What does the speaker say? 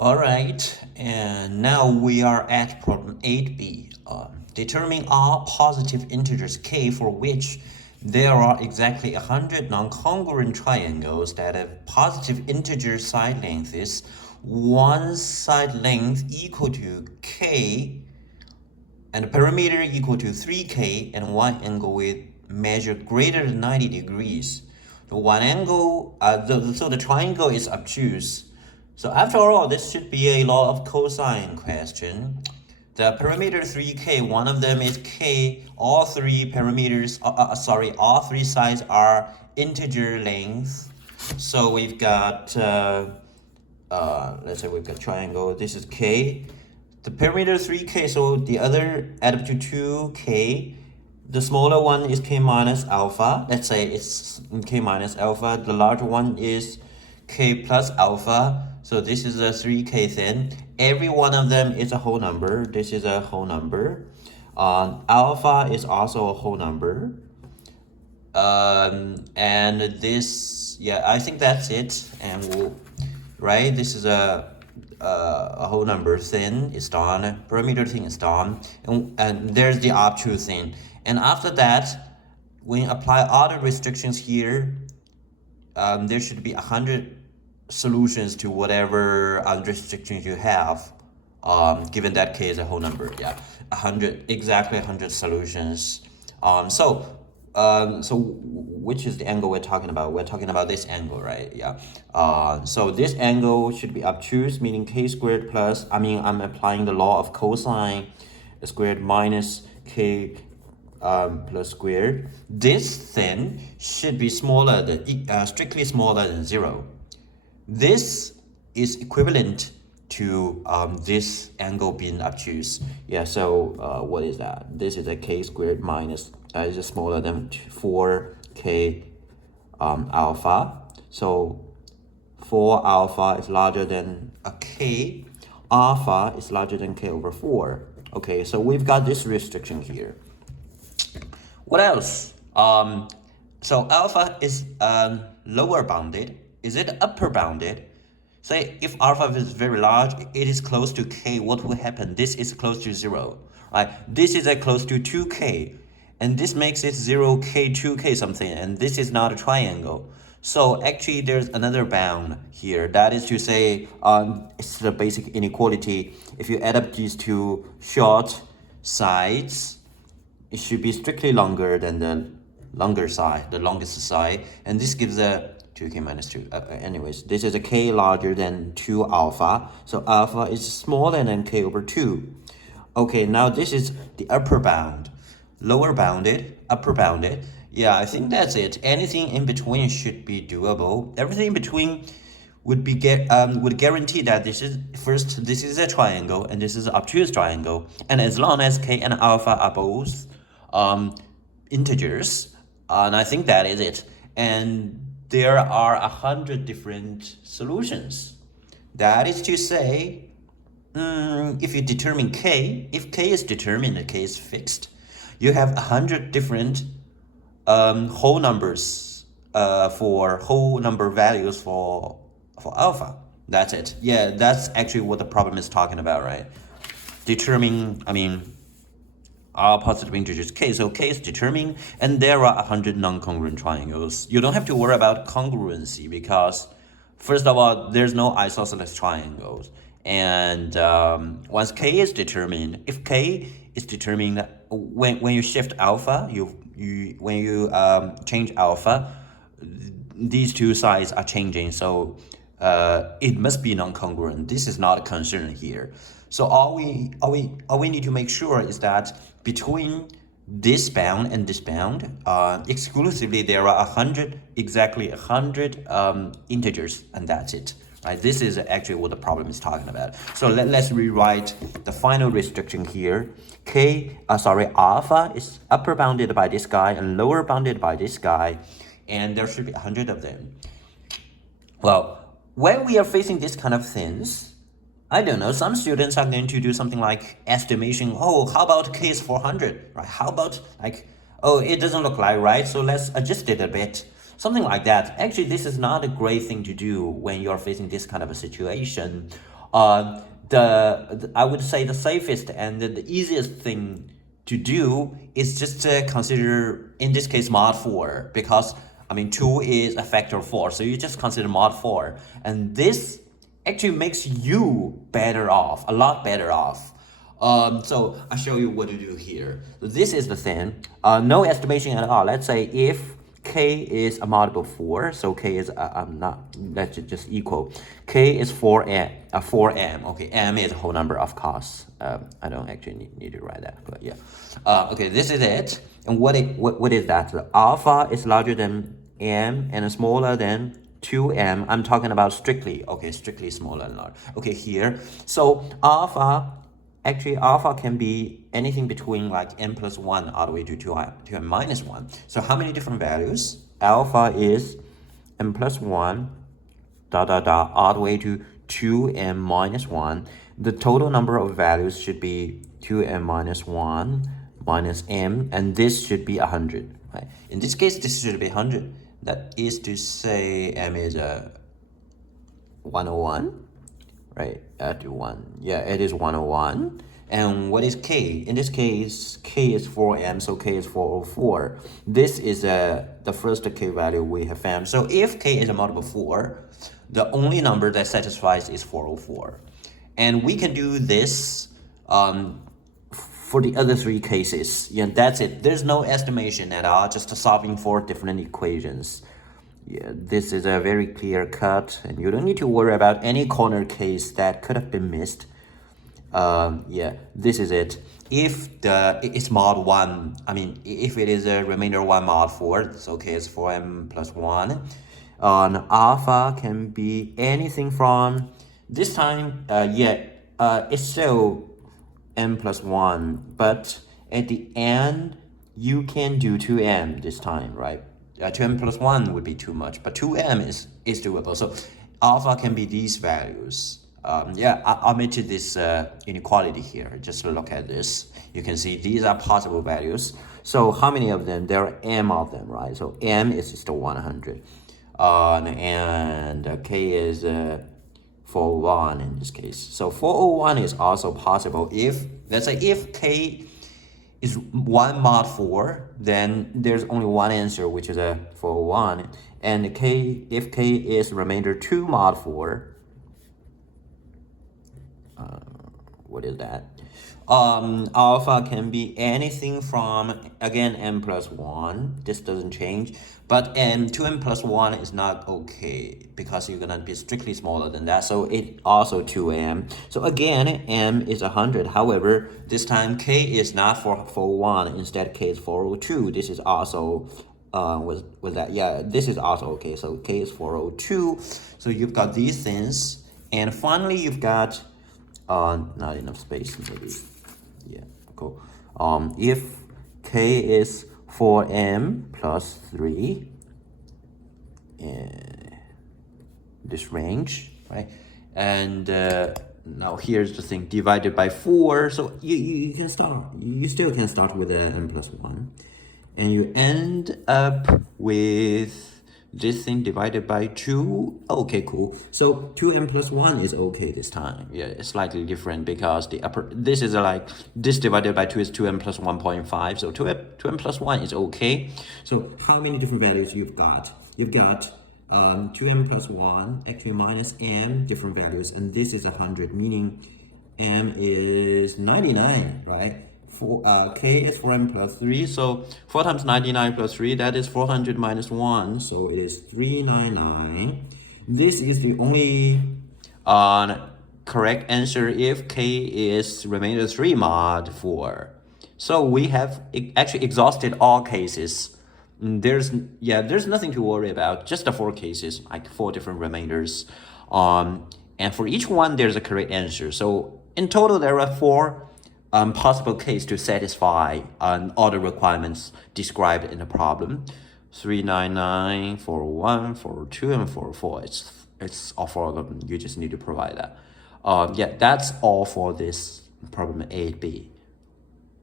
All right, and now we are at problem 8b. Determine all positive integers k for which there are exactly 100 non-congruent triangles that have positive integer side lengths, one side length equal to k and a perimeter equal to 3k and one angle with measure greater than 90 degrees. The one angle, so the triangle is obtuse. So after all, this should be a law of cosine question. The perimeter 3k, one of them is k. All three parameters, all three sides are integer length. So we've got, let's say we've got triangle. This is k. The perimeter 3k, so the other add up to 2k. The smaller one is k minus alpha. Let's say it's k minus alpha. The larger one is k plus alpha. So this is a 3k then. Every one of them is a whole number. This is a whole number. Alpha is also a whole number. And this, yeah, I think that's it. And we'll, right, this is a whole number thing is done, perimeter thing is done, and there's the obtuse thing. And after that, when you apply other restrictions here, there should be 100 solutions to whatever restrictions you have, given that k is a whole number. Yeah, 100, exactly 100 solutions. So which is the angle we're talking about? We're talking about this angle, right? Yeah. So this angle should be obtuse, meaning k squared plus, I'm applying the law of cosine squared minus k plus squared. This then should be smaller than, strictly smaller than 0. This is equivalent to this angle being obtuse. Yeah, so what is that? This is a k squared minus, is smaller than 4k alpha. So 4 alpha is larger than a k. Alpha is larger than k over 4. Okay, so we've got this restriction here. What else? So alpha is lower bounded. Is it upper bounded? Say if alpha is very large, it is close to k, what will happen? This is close to 0, right? This is close to 2k, and this makes it 0k, 2k something, and this is not a triangle. So actually there's another bound here. That is to say, it's the basic inequality. If you add up these two short sides, it should be strictly longer than the longer side, the longest side, and this gives a 2k minus 2. Anyways, this is a k larger than 2 alpha, so alpha is smaller than k over 2. Okay, now this is the upper bound. Lower bounded, upper bounded. Yeah, I think that's it. Anything in between should be doable. Everything in between would guarantee that this is a triangle and this is an obtuse triangle. And as long as k and alpha are both integers, and I think that is it. And there are 100 different solutions. That is to say, if you determine k, if k is determined, k is fixed, you have 100 different whole numbers for whole number values for alpha. That's it. Yeah, that's actually what the problem is talking about, right? Determine, all positive integers k, so k is determined, and there are 100 non-congruent triangles. You don't have to worry about congruency because, first of all, there's no isosceles triangles. And once k is determined, if k is determined, when you shift alpha, when you change alpha, these two sides are changing, so it must be non-congruent. This is not a concern here. So all we need to make sure is that between this bound and this bound, exclusively there are exactly 100 integers, and that's it. Right? This is actually what the problem is talking about. So let's rewrite the final restriction here. Alpha is upper bounded by this guy and lower bounded by this guy, and there should be 100 of them. Well, when we are facing this kind of things, I don't know, some students are going to do something like estimation. Oh, how about k is 400, right? How about like, oh, it doesn't look like right, so let's adjust it a bit. Something like that. Actually, this is not a great thing to do when you're facing this kind of a situation. I would say the safest and the easiest thing to do is just to consider, in this case, mod 4, because I mean 2 is a factor of 4, so you just consider mod 4, and this actually makes you better off, a lot better off. So I'll show you what to do here. So this is the thing. No estimation at all. Let's say if k is a multiple 4, so k is let's just equal. K is 4m, 4m. Okay, m is a whole number, of course. I don't actually need to write that, but yeah. Okay, this is it. And what is that? The alpha is larger than m and smaller than 2m. I'm talking about strictly, okay, strictly smaller than large. Okay, here. So actually alpha can be anything between like m plus 1 all the way to 2m minus 1. So how many different values? Alpha is m plus 1 all the way to 2m minus 1. The total number of values should be 2m minus 1 minus m, and this should be 100, right? In this case, this should be 100. That is to say m is 101. Right, at 1. Yeah, it is 101. And what is k? In this case, k is 4m, so k is 404. This is the first k value we have found. So if k is a multiple 4, the only number that satisfies is 404. And we can do this for the other 3 cases. Yeah, that's it. There's no estimation at all, just solving 4 different equations. Yeah, this is a very clear cut, and you don't need to worry about any corner case that could have been missed. Yeah, this is it. If it's mod 1, I mean, if it is a remainder 1 mod 4, it's okay, it's 4m plus 1. Alpha can be anything from, this time, it's still m plus 1, but at the end, you can do 2m this time, right? 2m plus 1 would be too much, but 2m is doable. So alpha can be these values. Yeah, I omitted this inequality here. Just look at this. You can see these are possible values. So how many of them? There are m of them, right? So m is still 100. And k is 401 in this case. So 401 is also possible if, let's say, if k is 1 mod 4, then there's only one answer, which is a 401. And if k is remainder 2 mod 4, what is that? Alpha can be anything from, again, m plus 1. This doesn't change. But 2m plus 1 is not okay because you're going to be strictly smaller than that. So it also 2m. So again, m is 100. However, this time k is not 401. Instead, k is 402. This is also, was that? Yeah, this is also okay. So k is 402. So you've got these things. And finally, you've got, not enough space, maybe. Yeah, cool. If k is 4m plus 3, this range, right? And now here's the thing, divided by 4. So you can start, you still can start with m plus 1. And you end up with this thing divided by 2. Okay, cool. So 2m plus 1 is okay this time. Yeah, it's slightly different because this is like, this divided by 2 is 2m plus 1.5. So 2m plus 1 is okay. So how many different values you've got? You've got 2m plus 1, actually minus m, different values. And this is 100, meaning m is 99, right? K is 4m plus 3, so 4 times 99 plus 3, that is 400 minus 1, so it is 399. This is the only correct answer if k is remainder 3 mod 4. So we have actually exhausted all cases. There's nothing to worry about, just the 4 cases, like 4 different remainders. And for each one, there's a correct answer. So in total, there are 4 possible case to satisfy all the requirements described in the problem. 399, 401, 402, and 404. It's all 4 of them. You just need to provide that. Yeah, that's all for this problem 8b.